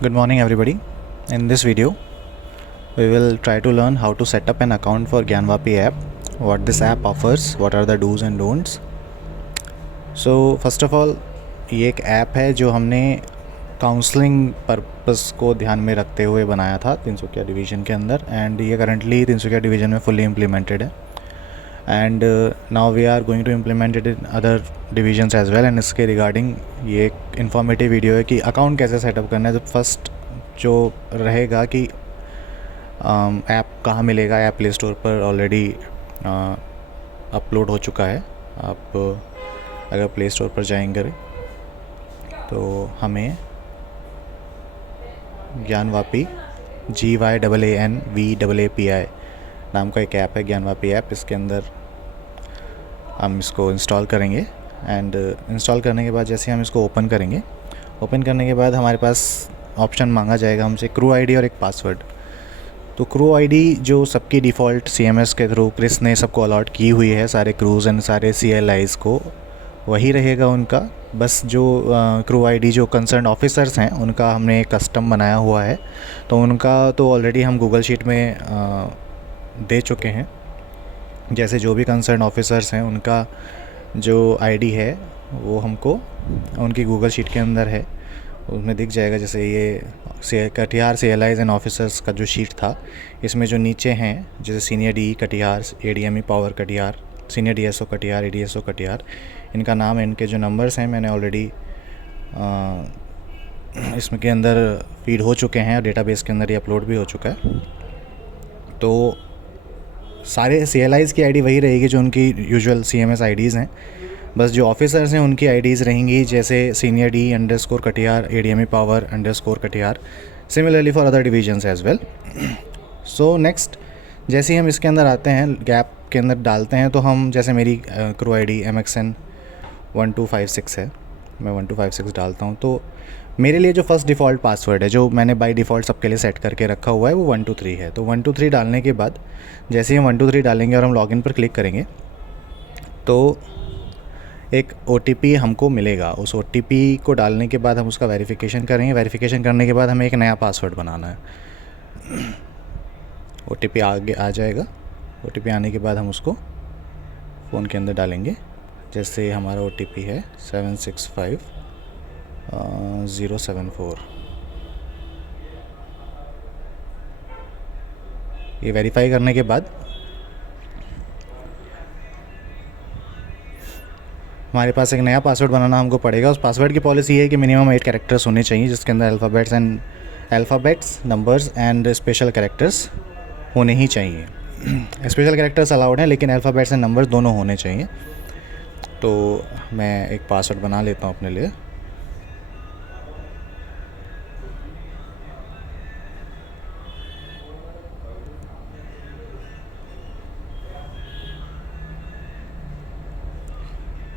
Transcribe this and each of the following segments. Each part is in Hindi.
Good morning, everybody. In this video, we will try to learn how to set up an account for Gyanvapi app, what this app offers, what are the do's and don'ts. So, first of all, ये एक ऐप है जो हमने काउंसलिंग पर्पस को ध्यान में रखते हुए बनाया था तिनसुकिया डिवीज़न के अंदर, एंड ये करंटली तिनसुकिया डिवीज़न में फुल्ली इम्प्लीमेंटेड है, and now we are going to implement it in other divisions as well. And इसके रिगार्डिंग ये एक इन्फॉर्मेटिव वीडियो है कि अकाउंट कैसे सेटअप करना है। जब फर्स्ट जो रहेगा कि ऐप कहाँ मिलेगा, ऐप प्ले स्टोर पर ऑलरेडी अपलोड हो चुका है। आप अगर प्ले स्टोर पर जाएंगे तो हमें ज्ञानवापी GYAANVAAPI नाम का एक ऐप है, ज्ञानवापी ऐप। इसके अंदर हम इसको इंस्टॉल करेंगे, एंड इंस्टॉल करने के बाद जैसे हम इसको ओपन करेंगे, ओपन करने के बाद हमारे पास ऑप्शन मांगा जाएगा हमसे क्रू आईडी और एक पासवर्ड। तो क्रू आईडी जो सबकी डिफ़ॉल्ट CMS के थ्रू क्रिस ने सबको अलॉट की हुई है, सारे क्रूज़ एंड सारे CLIs को, वही रहेगा उनका। बस जो क्रू आईडी जो कंसर्न ऑफिसर्स हैं उनका हमने एक कस्टम बनाया हुआ है, तो उनका तो ऑलरेडी हम गूगल शीट में दे चुके हैं। जैसे जो भी कंसर्न ऑफिसर्स हैं उनका जो आईडी है वो हमको उनकी गूगल शीट के अंदर है, उसमें दिख जाएगा। जैसे ये कटिहार CLIs एंड ऑफिसर्स का जो शीट था, इसमें जो नीचे हैं जैसे senior DE Katihar, ADME power Katihar, senior DSO Katihar, ADSO Katihar, इनका नाम, इनके जो नंबर्स हैं मैंने ऑलरेडी इसमें के अंदर फीड हो चुके हैं और डेटाबेस के अंदर ये अपलोड भी हो चुका है। तो सारे CLIs की आईडी वही रहेगी जो उनकी यूजुअल CMS आईडीज़ हैं, बस जो ऑफिसर्स हैं उनकी आईडीज़ रहेंगी, जैसे senior DE _Katihar, ADME power _Katihar, similarly for other divisions as well. So next, जैसे ही हम इसके अंदर आते हैं, गैप के अंदर डालते हैं, तो हम जैसे मेरी क्रू आईडी MXN 1256 है, मैं 1256 डालता हूँ। तो मेरे लिए जो फर्स्ट डिफ़ॉल्ट पासवर्ड है जो मैंने बाय डिफ़ॉल्ट सबके लिए सेट करके रखा हुआ है वो 123 है। तो 123 डालने के बाद जैसे ही हम 123 डालेंगे और हम लॉगिन पर क्लिक करेंगे तो एक OTP हमको मिलेगा। उस OTP को डालने के बाद हम उसका वेरिफिकेशन करेंगे। वेरिफिकेशन करने के बाद हमें एक नया पासवर्ड बनाना है। OTP आगे आ जाएगा। OTP आने के बाद हम उसको फ़ोन के अंदर डालेंगे। जैसे हमारा OTP है 765074। ये वेरीफाई करने के बाद हमारे पास एक नया पासवर्ड बनाना हमको पड़ेगा। उस पासवर्ड की पॉलिसी ये है कि मिनिमम 8 कैरेक्टर्स होने चाहिए, जिसके अंदर alphabets, numbers and special characters होने ही चाहिए। स्पेशल कैरेक्टर्स अलाउड हैं, लेकिन अल्फ़ाबेट्स एंड नंबर्स दोनों होने चाहिए। तो मैं एक पासवर्ड बना लेता हूँ अपने लिए।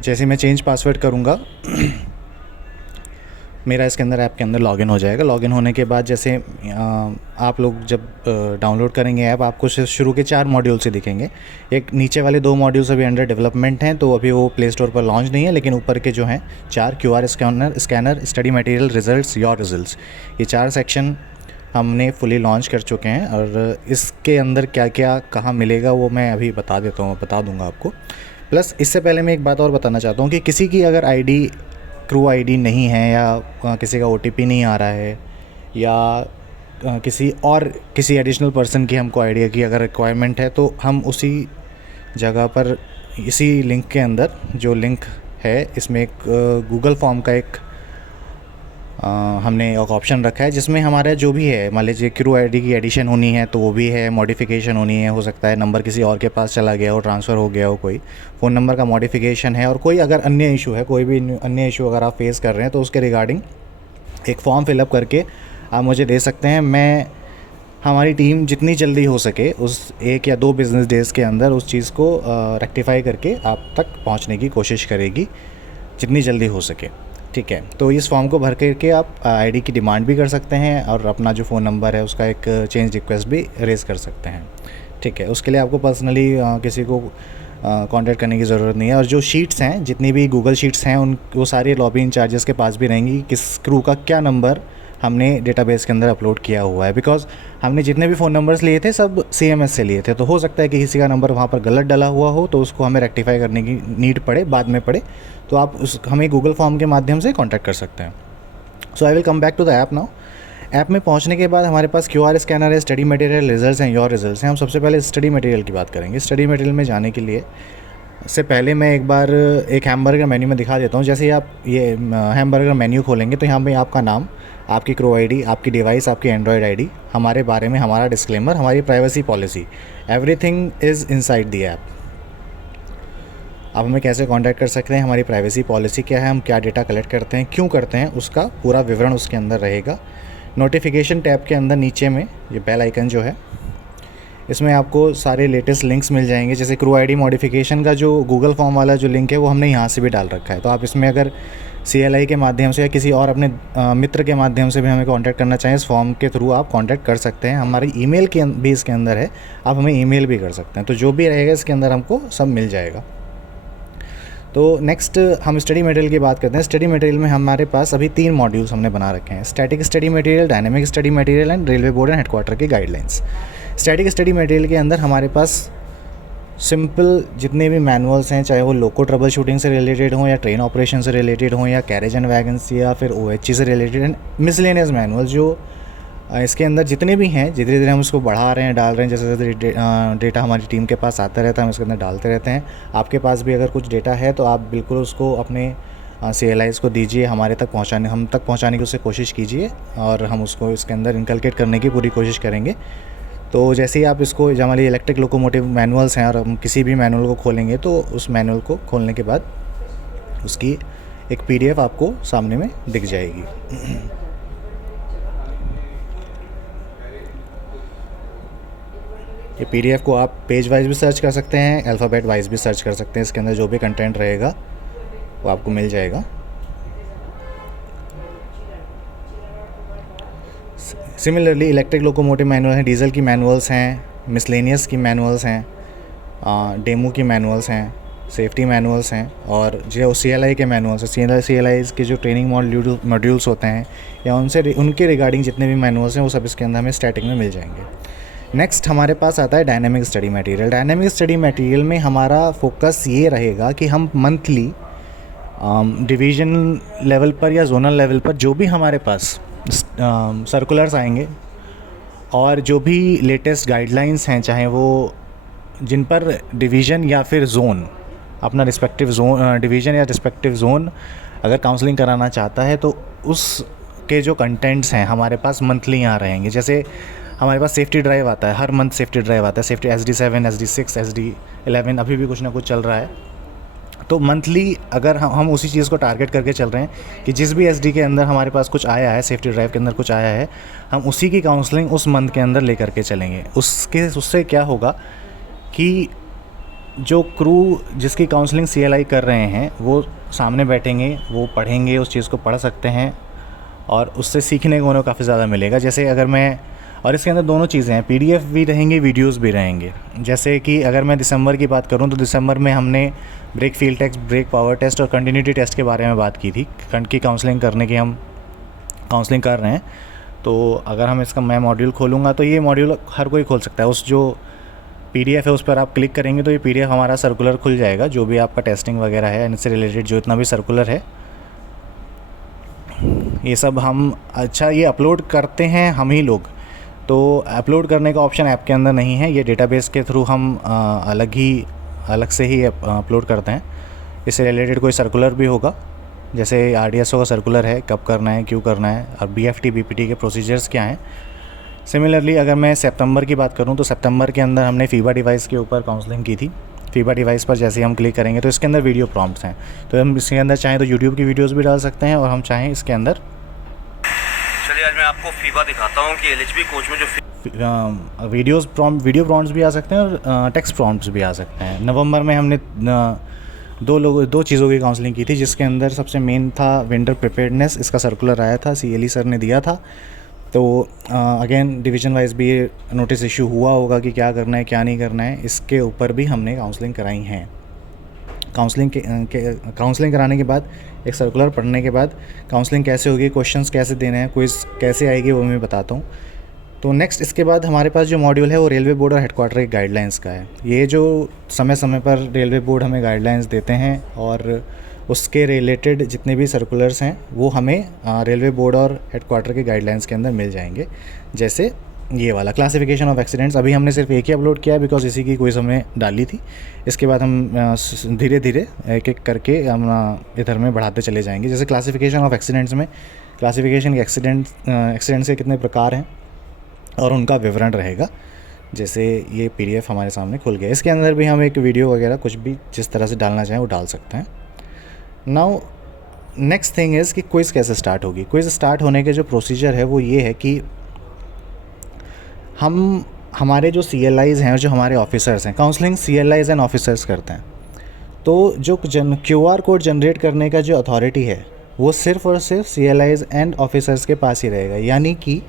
जैसे मैं चेंज पासवर्ड करूँगा मेरा इसके अंदर ऐप के अंदर लॉगिन हो जाएगा। लॉगिन होने के बाद जैसे आप लोग जब डाउनलोड करेंगे ऐप, आपको शुरू के 4 मॉड्यूल्स ही दिखेंगे। एक नीचे वाले 2 मॉड्यूल्स अभी अंडर डेवलपमेंट हैं, तो अभी वो प्ले स्टोर पर लॉन्च नहीं है, लेकिन ऊपर के जो हैं 4 QR scanner, study material, results, your results, ये 4 सेक्शन हमने फुली लॉन्च कर चुके हैं। और इसके अंदर क्या क्या कहाँ मिलेगा वो मैं अभी बता दूँगा आपको। प्लस इससे पहले मैं एक बात और बताना चाहता हूँ कि किसी की अगर क्रू आईडी नहीं है, या किसी का OTP नहीं आ रहा है, या किसी एडिशनल पर्सन की हमको आईडी की अगर रिक्वायरमेंट है, तो हम उसी जगह पर इसी लिंक के अंदर, जो लिंक है इसमें एक गूगल फॉर्म का एक हमने एक ऑप्शन रखा है, जिसमें हमारा जो भी है, मान लीजिए क्रू आईडी की एडिशन होनी है तो वो भी है, मॉडिफिकेशन होनी है, हो सकता है नंबर किसी और के पास चला गया हो, ट्रांसफ़र हो गया हो, कोई फ़ोन नंबर का मॉडिफिकेशन है, और कोई अगर अन्य इशू है, कोई भी अन्य इशू अगर आप फेस कर रहे हैं, तो उसके रिगार्डिंग एक फॉर्म फिलअप करके आप मुझे दे सकते हैं। हमारी टीम जितनी जल्दी हो सके उस 1 या 2 बिज़नेस डेज़ के अंदर उस चीज़ को रेक्टिफाई करके आप तक पहुँचने की कोशिश करेगी, जितनी जल्दी हो सके। ठीक है, तो इस फॉर्म को भर करके आप आईडी की डिमांड भी कर सकते हैं, और अपना जो फ़ोन नंबर है उसका एक चेंज रिक्वेस्ट भी रेज़ कर सकते हैं। ठीक है, उसके लिए आपको पर्सनली किसी को कांटेक्ट करने की ज़रूरत नहीं है। और जो शीट्स हैं, जितनी भी गूगल शीट्स हैं, वो सारी लॉबी इंचार्जेस के पास भी रहेंगी, किस क्रू का क्या नंबर हमने डेटाबेस के अंदर अपलोड किया हुआ है। बिकॉज हमने जितने भी फ़ोन नंबर्स लिए थे सब CMS से लिए थे, तो हो सकता है कि किसी का नंबर वहाँ पर गलत डला हुआ हो, तो उसको हमें रेक्टिफाई करने की नीड पड़े, बाद में पड़े, तो आप हमें गूगल फॉर्म के माध्यम से कॉन्टैक्ट कर सकते हैं। So I will come back to the app now. App में पहुंचने के बाद हमारे पास QR स्कैनर है, स्टडी मटेरियल, रिजल्ट्स हैं, योर रिजल्ट्स हैं। हम सबसे पहले स्टडी मटेरियल की बात करेंगे। स्टडी मटेरियल में जाने के लिए से पहले मैं एक बार एक हैमबर्गर मेन्यू में दिखा देता हूँ। जैसे ही आप ये हैमबर्गर मेन्यू खोलेंगे तो यहाँ पे आपका नाम, आपकी क्रो ID, आपकी डिवाइस, आपकी एंड्रॉयड ID, हमारे बारे में हमारा डिस्क्लेमर, हमारी privacy policy, everything is inside the app. आप हमें कैसे कांटेक्ट कर सकते हैं, हमारी प्राइवेसी पॉलिसी क्या है, हम क्या डेटा कलेक्ट करते हैं, क्यों करते हैं, उसका पूरा विवरण उसके अंदर रहेगा। नोटिफिकेशन टैब के अंदर नीचे में ये बेल आइकन जो है, इसमें आपको सारे लेटेस्ट लिंक्स मिल जाएंगे। जैसे क्रू ID मॉडिफिकेशन का जो गूगल फॉर्म वाला जो लिंक है वो हमने यहाँ से भी डाल रखा है, तो आप इसमें अगर CLI के माध्यम से या किसी और अपने मित्र के माध्यम से भी हमें कांटेक्ट करना चाहें, इस फॉर्म के थ्रू आप कांटेक्ट कर सकते हैं। हमारी ईमेल के भी इसके अंदर है, आप हमें ईमेल भी कर सकते हैं। तो जो भी रहेगा इसके अंदर हमको सब मिल जाएगा। तो नेक्स्ट हम स्टडी मटेरियल की बात करते हैं। स्टडी मटेरियल में हमारे पास अभी 3 मॉड्यूल्स हमने बना रखे हैं: static study material, dynamic study material and railway board and headquarter के गाइडलाइंस। स्टैटिक स्टडी मटेरियल के अंदर हमारे पास सिंपल जितने भी मैनुअल्स हैं, चाहे वो लोको ट्रबल शूटिंग से रिलेटेड हों या ट्रेन ऑपरेशन से रिलेटेड हों या कैरेज एंड वैगन्स या फिर OHE से रिलेटेड एंड मिसलेनियस मैनुअल, जो इसके अंदर जितने भी हैं, धीरे धीरे हम इसको बढ़ा रहे हैं, डाल रहे हैं। जैसे जैसे डेटा हमारी टीम के पास आता रहता है, हम इसके अंदर डालते रहते हैं। आपके पास भी अगर कुछ डेटा है तो आप बिल्कुल उसको अपने CLIs को दीजिए, हम तक पहुंचाने की उससे कोशिश कीजिए, और हम उसको इसके अंदर इनकलकेट करने की पूरी कोशिश करेंगे। तो जैसे ही आप इसको, जब हमारी इलेक्ट्रिक लोकोमोटिव मैनुअल्स हैं और हम किसी भी मैनुअल को खोलेंगे तो उस मैनुअल को खोलने के बाद उसकी एक PDF आपको सामने में दिख जाएगी। ये PDF को आप पेज वाइज भी सर्च कर सकते हैं, अल्फ़ाबेट वाइज भी सर्च कर सकते हैं। इसके अंदर जो भी कंटेंट रहेगा वो आपको मिल जाएगा। सिमिलरली इलेक्ट्रिक लोकोमोटिव मैनुअल हैं, डीजल की मैनुअल्स हैं, मिसलेनियस की मैनुअल्स हैं, डेमो की मैनुअल्स हैं, सेफ्टी मैनुअल्स हैं, और जो CLI के मैनुअल्स हैं, CLI के जो ट्रेनिंग मॉड्यूल्स होते हैं या उनके रिगार्डिंग जितने भी मैनुअल्स हैं वो सब इसके अंदर हमें स्टैटिक में मिल जाएंगे। नेक्स्ट हमारे पास आता है dynamic study material. Dynamic study material में हमारा फोकस ये रहेगा कि हम मंथली डिवीज़न लेवल पर या जोनल लेवल पर जो भी हमारे पास सर्कुलर्स आएंगे और जो भी लेटेस्ट गाइडलाइंस हैं, चाहे वो जिन पर डिवीज़न या फिर जोन, अपना रिस्पेक्टिव जोन, डिवीज़न या रिस्पेक्टिव जोन अगर काउंसलिंग कराना चाहता है तो उसके जो कंटेंट्स हैं हमारे पास मंथली यहाँ रहेंगे। जैसे हमारे पास सेफ्टी ड्राइव आता है, हर मंथ सेफ्टी ड्राइव आता है, सेफ्टी SD7, SD6, SD11, अभी भी कुछ ना कुछ चल रहा है। तो मंथली अगर हम उसी चीज़ को टारगेट करके चल रहे हैं कि जिस भी SD के अंदर हमारे पास कुछ आया है, सेफ्टी ड्राइव के अंदर कुछ आया है, हम उसी की काउंसलिंग उस मंथ के अंदर लेकर के चलेंगे। उससे क्या होगा कि जो क्रू जिसकी काउंसलिंग CLI कर रहे हैं वो सामने बैठेंगे, वो पढ़ेंगे, उस चीज़ को पढ़ सकते हैं और उससे सीखने को उन्हें काफ़ी ज़्यादा मिलेगा। जैसे अगर मैं, और इसके अंदर दोनों चीज़ें हैं, PDF भी रहेंगे, वीडियोस भी रहेंगे। जैसे कि अगर मैं दिसंबर की बात करूं तो दिसंबर में हमने brake field test, brake power test और कंटिन्यूटी टेस्ट के बारे में बात की थी। कंट की काउंसलिंग करने की हम काउंसलिंग कर रहे हैं। तो अगर हम इसका मैं मॉड्यूल खोलूँगा तो ये मॉड्यूल हर कोई खोल सकता है। उस जो PDF है उस पर आप क्लिक करेंगे तो ये PDF हमारा सर्कुलर खुल जाएगा, जो भी आपका टेस्टिंग वगैरह है, इनसे रिलेटेड जो इतना भी सर्कुलर है, ये सब हम, अच्छा ये अपलोड करते हैं हम ही लोग, तो अपलोड करने का ऑप्शन ऐप के अंदर नहीं है। ये डेटाबेस के थ्रू हम अलग से ही अपलोड करते हैं। इससे रिलेटेड कोई सर्कुलर भी होगा, जैसे RDSO का सर्कुलर है, कब करना है, क्यों करना है, और BFT BPT के प्रोसीजर्स क्या हैं। सिमिलरली अगर मैं सितंबर की बात करूं तो सितंबर के अंदर हमने FIBA डिवाइस के ऊपर काउंसलिंग की थी। FIBA डिवाइस पर जैसे ही हम क्लिक करेंगे तो इसके अंदर वीडियो प्रॉम्प्ट्स हैं, तो हम इसके अंदर चाहें तो YouTube की वीडियोज़ भी डाल सकते हैं, और हम चाहें इसके अंदर, चलिए आज मैं आपको FIBA दिखाता हूँ कि LHB कोच में जो वीडियो प्रॉम्प्ट्स भी आ सकते हैं और टेक्स्ट प्रॉम्प्ट्स भी आ सकते हैं। नवंबर में हमने दो चीज़ों की काउंसलिंग की थी, जिसके अंदर सबसे मेन था विंटर प्रिपेयर्डनेस। इसका सर्कुलर आया था, CLE सर ने दिया था। तो अगेन डिवीज़न वाइज भी नोटिस इशू हुआ होगा कि क्या करना है क्या नहीं करना है, इसके ऊपर भी हमने काउंसलिंग कराई हैं। काउंसलिंग कराने के बाद एक सर्कुलर पढ़ने के बाद काउंसलिंग कैसे होगी, क्वेश्चंस कैसे देने हैं, क्विज़ कैसे आएगी वो मैं बताता हूँ। तो नेक्स्ट इसके बाद हमारे पास जो मॉड्यूल है वो रेलवे बोर्ड और हेडक्वार्टर की गाइडलाइंस का है। ये जो समय समय पर रेलवे बोर्ड हमें गाइडलाइंस देते हैं और उसके रिलेटेड जितने भी सर्कुलर्स हैं वो हमें रेलवे बोर्ड और हेडक्वार्टर के गाइडलाइंस के अंदर मिल जाएंगे। जैसे ये वाला क्लासिफिकेशन ऑफ एक्सीडेंट्स अभी हमने सिर्फ एक ही अपलोड किया है बिकॉज इसी की क्विज़ हमने डाली थी। इसके बाद हम धीरे धीरे एक एक करके हम इधर में बढ़ाते चले जाएंगे। जैसे क्लासिफिकेशन ऑफ एक्सीडेंट्स में क्लासिफिकेशन के एक्सीडेंट्स के कितने प्रकार हैं और उनका विवरण रहेगा। जैसे ये PDF हमारे सामने खुल गया, इसके अंदर भी हम एक वीडियो वगैरह कुछ भी जिस तरह से डालना चाहें वो डाल सकते हैं। नाउ नेक्स्ट थिंग इज़ कि क्विज़ कैसे स्टार्ट होगी। क्विज़ स्टार्ट होने के जो प्रोसीजर है वो ये है कि हमारे जो CLIs हैं और जो हमारे ऑफिसर्स हैं, काउंसलिंग CLIs एंड ऑफिसर्स करते हैं। तो जो QR कोड जनरेट करने का जो अथॉरिटी है वो सिर्फ़ और सिर्फ CLIs एंड ऑफिसर्स के पास ही रहेगा। यानी कि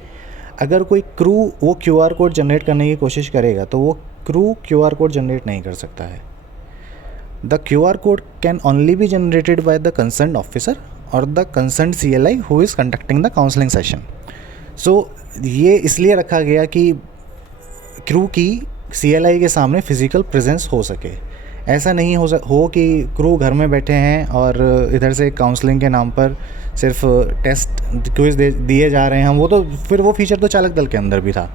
अगर कोई क्रू वो QR कोड जनरेट करने की कोशिश करेगा तो वो क्रू QR कोड जनरेट नहीं कर सकता है। The QR code can only be generated by the concerned officer और the concerned CLI who is conducting the counselling session. So ये इसलिए रखा गया कि क्रू की CLI के सामने फ़िज़िकल प्रेजेंस हो सके। ऐसा नहीं हो कि क्रू घर में बैठे हैं और इधर से काउंसलिंग के नाम पर सिर्फ टेस्ट क्विज़ दिए जा रहे हैं हम। वो तो फिर वो फीचर तो चालक दल के अंदर भी था,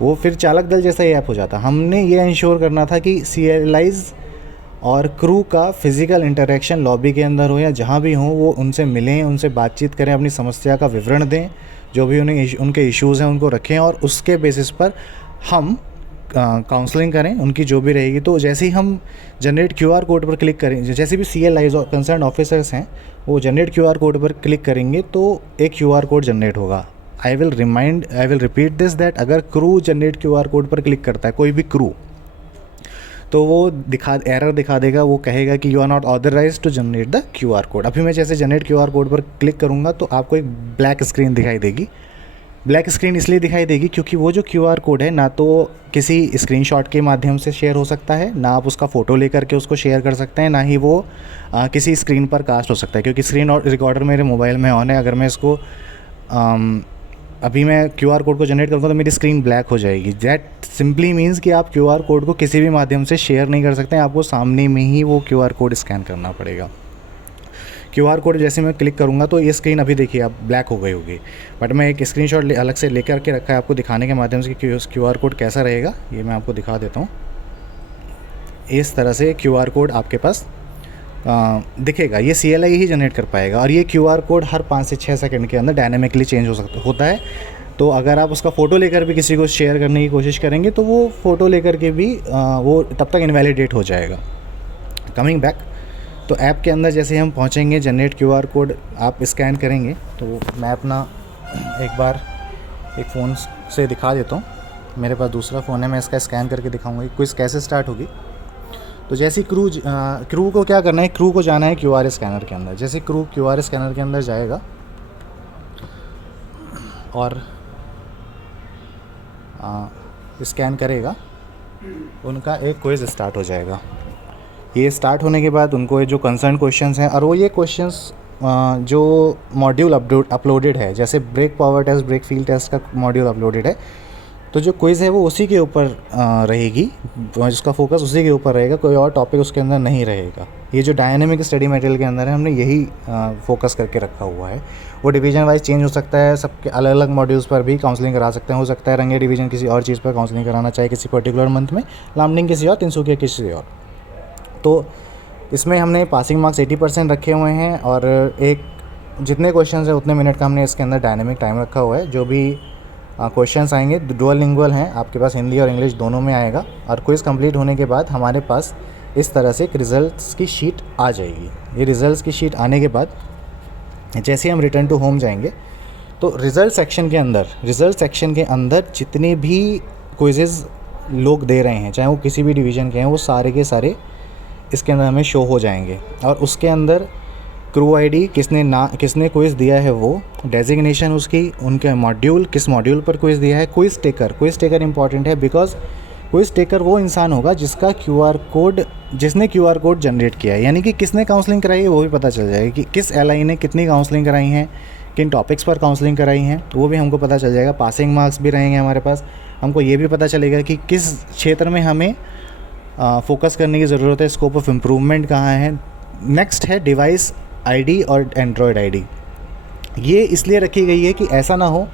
वो फिर चालक दल जैसा ही ऐप हो जाता। हमने ये इंश्योर करना था कि CLIs और क्रू का फ़िज़िकल इंटरेक्शन लॉबी के अंदर हो या जहाँ भी हो, वो उनसे मिलें, उनसे बातचीत करें, अपनी समस्या का विवरण दें, जो भी उन्हें उनके इश्यूज़ हैं उनको रखें और उसके बेसिस पर हम काउंसलिंग करें उनकी जो भी रहेगी। तो जैसे ही हम जनरेट QR कोड पर क्लिक करें, जैसे भी CLIs और कंसर्न ऑफिसर्स हैं वो जनरेट QR कोड पर क्लिक करेंगे तो एक QR कोड जनरेट होगा। I will repeat this that अगर क्रू जनरेट QR कोड पर क्लिक करता है, कोई भी क्रू, तो वो एरर दिखा देगा, वो कहेगा कि you are not authorised to generate the QR code. अभी मैं जैसे जनरेट QR कोड पर क्लिक करूँगा तो आपको एक ब्लैक स्क्रीन दिखाई देगी। ब्लैक स्क्रीन इसलिए दिखाई देगी क्योंकि वो जो QR कोड है ना तो किसी स्क्रीनशॉट के माध्यम से शेयर हो सकता है, ना आप उसका फ़ोटो लेकर के उसको शेयर कर सकते हैं, ना ही वो किसी स्क्रीन पर कास्ट हो सकता है। क्योंकि स्क्रीन रिकॉर्डर मेरे मोबाइल में ऑन है। अगर मैं इसको अभी मैं QR कोड को जनरेट करूँगा तो मेरी स्क्रीन ब्लैक हो जाएगी। दैट सिंपली मीन्स कि आप QR कोड को किसी भी माध्यम से शेयर नहीं कर सकते हैं, आपको सामने में ही वो QR कोड स्कैन करना पड़ेगा। QR कोड जैसे मैं क्लिक करूँगा तो ये स्क्रीन अभी देखिए आप ब्लैक हो गई होगी, बट मैं एक स्क्रीनशॉट अलग से लेकर के रखा है आपको दिखाने के माध्यम से कि QR कोड कैसा रहेगा। ये मैं आपको दिखा देता हूँ। इस तरह से QR कोड आपके पास दिखेगा। ये CLI ही जनरेट कर पाएगा और ये QR कोड हर 5 से 6 सेकंड के अंदर डायनामिकली चेंज होता है। तो अगर आप उसका फ़ोटो लेकर भी किसी को शेयर करने की कोशिश करेंगे तो वो फ़ोटो लेकर के भी वो तब तक इनवैलिडेट हो जाएगा। कमिंग बैक, तो ऐप के अंदर जैसे हम पहुंचेंगे, जनरेट QR कोड आप स्कैन करेंगे तो मैं अपना एक बार एक फ़ोन से दिखा देता हूँ। मेरे पास दूसरा फ़ोन है, मैं इसका स्कैन करके दिखाऊंगा कि क्विज़ कैसे स्टार्ट होगी। तो जैसे क्रू को क्या करना है, क्रू को जाना है QR स्कैनर के अंदर। जैसे क्रू QR स्कैनर के अंदर जाएगा और स्कैन करेगा, उनका एक क्विज़ स्टार्ट हो जाएगा। ये स्टार्ट होने के बाद उनको जो कंसर्न क्वेश्चंस हैं और वो ये क्वेश्चंस जो मॉड्यूल अपलोडेड है, जैसे brake power test, brake field test का मॉड्यूल अपलोडेड है, तो जो क्विज़ है वो उसी के ऊपर रहेगी, उसका फोकस उसी के ऊपर रहेगा, कोई और टॉपिक उसके अंदर नहीं रहेगा। ये जो डायनेमिक स्टडी मटेरियल के अंदर है हमने यही फोकस करके रखा हुआ है। वो डिवीज़न वाइज चेंज हो सकता है, सबके अलग अलग मॉड्यूल्स पर भी काउंसलिंग करा सकते हैं। हो सकता है रंगे डिवीज़न किसी और चीज़ पर काउंसलिंग कराना चाहे किसी पर्टिकुलर मंथ में, लामडिंग किसी और, तिनसुकिया किसी और। तो इसमें हमने पासिंग मार्क्स 80% रखे हुए हैं और एक जितने क्वेश्चंस हैं उतने मिनट का हमने इसके अंदर डायनेमिक टाइम रखा हुआ है। जो भी क्वेश्चंस आएंगे डुअल लिंगुअल हैं, आपके पास हिंदी और इंग्लिश दोनों में आएगा। और क्विज़ कंप्लीट होने के बाद हमारे पास इस तरह से एक रिज़ल्ट्स की शीट आ जाएगी। ये रिज़ल्ट्स की शीट आने के बाद जैसे हम रिटर्न टू होम जाएंगे तो रिज़ल्ट सेक्शन के अंदर जितने भी क्विज़ेज़ लोग दे रहे हैं, चाहे वो किसी भी डिवीज़न के हैं, वो सारे के सारे इसके अंदर हमें शो हो जाएंगे। और उसके अंदर क्रू आईडी, किसने क्विज़ दिया है वो, डेजिग्नेशन उसकी, उनके मॉड्यूल, किस मॉड्यूल पर क्विज़ दिया है, क्विज़ टेकर इंपॉर्टेंट है बिकॉज क्विज टेकर वो इंसान होगा जिसने QR कोड जनरेट किया है, यानी कि किसने काउंसलिंग कराई है वो भी पता चल जाएगा कि किस एलआई ने कितनी काउंसलिंग कराई हैं, किन टॉपिक्स पर काउंसलिंग कराई हैं, तो वो भी हमको पता चल जाएगा। पासिंग मार्क्स भी रहेंगे हमारे पास, हमको ये भी पता चलेगा कि किस क्षेत्र में हमें फोकस करने की ज़रूरत है, स्कोप ऑफ इम्प्रूवमेंट कहाँ है। नेक्स्ट है डिवाइस आईडी और एंड्रॉयड आईडी। ये इसलिए रखी गई है कि ऐसा ना हो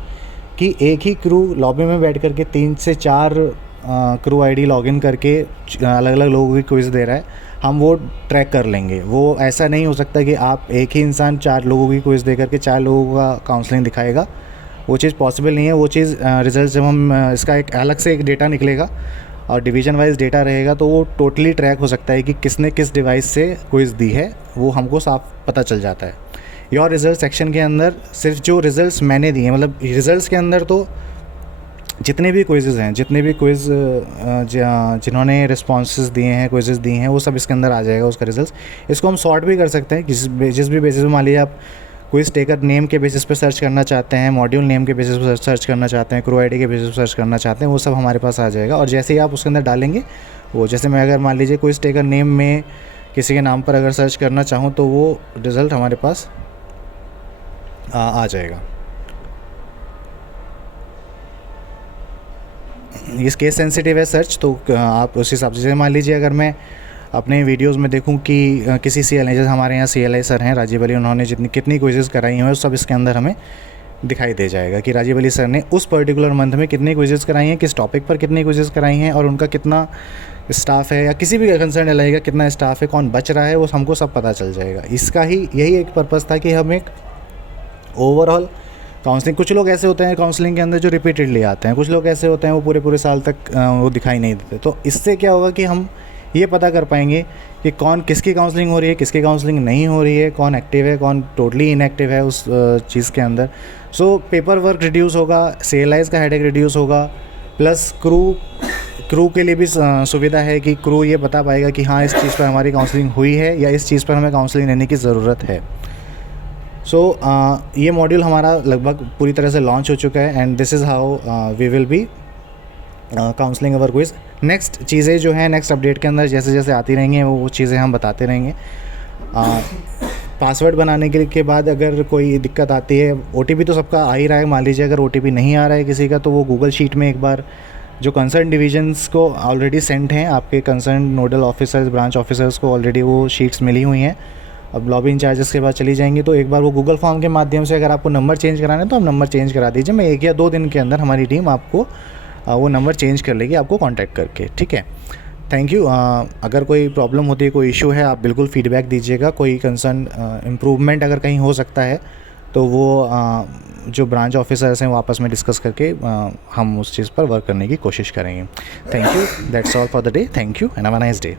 कि एक ही क्रू लॉबी में बैठ करके 3 से 4 क्रू आईडी लॉगिन करके अलग अलग लोगों की क्विज़ दे रहा है, हम वो ट्रैक कर लेंगे। वो ऐसा नहीं हो सकता कि आप एक ही इंसान 4 लोगों की क्विज़ दे करके 4 लोगों का काउंसलिंग दिखाएगा, वो चीज़ पॉसिबल नहीं है। वो चीज़ रिजल्ट जब हम इसका एक अलग से एक डेटा निकलेगा और डिवीज़न वाइज डेटा रहेगा तो वो टोटली ट्रैक हो सकता है कि किसने किस डिवाइस से क्विज़ दी है, वो हमको साफ पता चल जाता है। योर रिज़ल्ट सेक्शन के अंदर सिर्फ जो रिज़ल्ट्स मैंने दिए, मतलब रिज़ल्ट्स के अंदर तो जितने भी क्विज़ेज़ हैं, जितने भी क्विज़ जिन्होंने रिस्पॉन्सेस दिए हैं, क्विज़ेज़ दिए हैं, वो सब इसके अंदर आ जाएगा उसका रिजल्ट्स। इसको हम सॉर्ट भी कर सकते हैं जिस भी बेसिस पे, मान लीजिए आप क्विज़ टेकर नेम के बेसिस पे सर्च करना चाहते हैं, मॉड्यूल नेम के बेसिस पे सर्च करना चाहते हैं, क्रू आईडी के बेसिस पे सर्च करना चाहते हैं, वो सब हमारे पास आ जाएगा। और जैसे ही आप उसके अंदर डालेंगे, वो जैसे मैं अगर मान लीजिए क्विज़ टेकर नेम में किसी के नाम पर अगर सर्च करना चाहूँ तो वो रिज़ल्ट हमारे पास आ जाएगा। इस केस सेंसिटिव है सर्च, तो आप उस हिसाब से, मान लीजिए अगर मैं अपने वीडियोस में देखूं कि किसी CLI, जैसे हमारे यहाँ CLI सर हैं राजीव अली, उन्होंने कितनी क्विज़ेज़ कराई हैं, वो सब इसके अंदर हमें दिखाई दे जाएगा कि राजीव अली सर ने उस पर्टिकुलर मंथ में कितनी क्विज़ेज़ कराई हैं, किस टॉपिक पर कितनी क्विज़ेज़ कराई हैं, और उनका कितना स्टाफ है, या किसी भी कंसर्न एलआई का कितना स्टाफ है, कौन बच रहा है, वो हमको सब पता चल जाएगा। इसका ही यही एक पर्पज़ था कि हम एक ओवरऑल काउंसलिंग, कुछ लोग ऐसे होते हैं काउंसलिंग के अंदर जो रिपीटेडली आते हैं, कुछ लोग ऐसे होते हैं वो पूरे साल तक वो दिखाई नहीं देते। तो इससे क्या होगा कि हम ये पता कर पाएंगे कि कौन किसकी काउंसलिंग हो रही है, किसकी काउंसलिंग नहीं हो रही है, कौन एक्टिव है, कौन टोटली इनएक्टिव है उस चीज़ के अंदर। सो पेपर वर्क रिड्यूस होगा, CLIs का हेडेक रिड्यूस होगा, प्लस क्रू के लिए भी सुविधा है कि क्रू ये बता पाएगा कि हाँ इस चीज़ पर हमारी काउंसलिंग हुई है या इस चीज़ पर हमें काउंसलिंग लेने की ज़रूरत है। सो ये मॉड्यूल हमारा लगभग पूरी तरह से लॉन्च हो चुका है, and this is how we will be counselling our quiz. Next चीज़ें जो हैं नेक्स्ट अपडेट के अंदर जैसे जैसे आती रहेंगी वो चीज़ें हम बताते रहेंगे। पासवर्ड बनाने के बाद अगर कोई दिक्कत आती है, OTP तो सबका आ ही रहा है, मान लीजिए अगर OTP नहीं आ रहा है किसी का, तो वो गूगल शीट में एक बार जो कंसर्न डिविजन्स को ऑलरेडी सेंड हैं, आपके concern nodal officers, branch officers को ऑलरेडी वो शीट्स मिली हुई हैं। अब लॉबी इंचार्जेस के बाद चली जाएंगी, तो एक बार वो गूगल फॉर्म के माध्यम से अगर आपको नंबर चेंज कराना है तो आप नंबर चेंज करा दीजिए। मैं 1 या 2 दिन के अंदर हमारी टीम आपको वो नंबर चेंज कर लेगी आपको कांटेक्ट करके, ठीक है। Thank you. अगर कोई प्रॉब्लम होती है, कोई इशू है, आप बिल्कुल फीडबैक दीजिएगा। कोई कंसर्न इम्प्रूवमेंट अगर कहीं हो सकता है तो वो जो ब्रांच ऑफिसर्स हैं वो आपस में डिस्कस करके हम उस चीज़ पर वर्क करने की कोशिश करेंगे। Thank you, that's all for the day. Thank you and have a nice day.